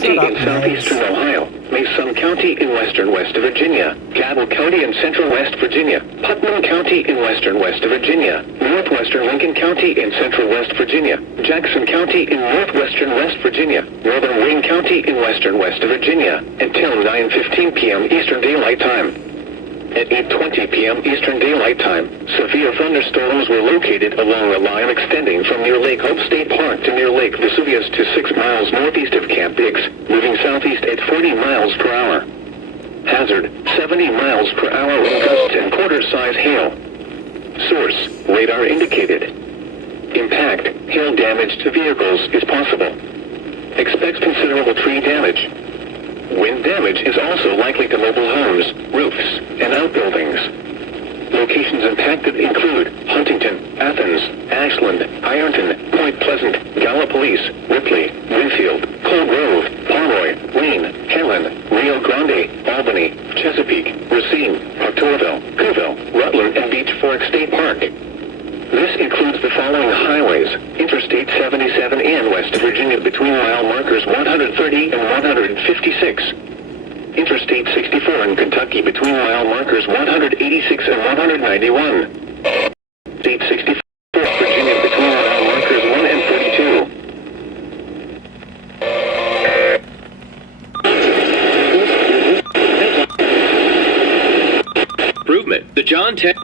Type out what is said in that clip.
County in southeastern Ohio, Mason County in western West Virginia, Cabell County in central West Virginia, Putnam County in western West Virginia, northwestern Lincoln County in central West Virginia, Jackson County in northwestern West Virginia, northern Wayne County in western West Virginia, until 9:15 p.m. Eastern Daylight Time. At 8:20 p.m. Eastern Daylight Time, severe thunderstorms were located along a line extending from near Lake Hope State Park to near Lake Vesuvius to 6 miles northeast of Camp Biggs, moving southeast at 40 miles per hour. Hazard, 70 miles per hour wind gusts and quarter-size hail. Source, radar indicated. Impact, hail damage to vehicles is possible. Expect considerable tree damage. Wind damage is also likely to mobile homes, roofs, and outbuildings. Locations impacted include Huntington, Athens, Ashland, Ironton, Point Pleasant, Gallipolis, Ripley, Winfield, Coal Grove, Pomeroy, Wayne, Helen, Rio Grande, Albany, Chesapeake, Racine, Proctorville, Cookeville, Rutland, and Beach Fork State Park. This includes the following highways: Interstate 77 in West Virginia between mile markers 130 and 156. Interstate 64 in Kentucky between mile markers 186 and 191. State 64 Virginia between mile markers 1 and 42. Improvement. The John 10.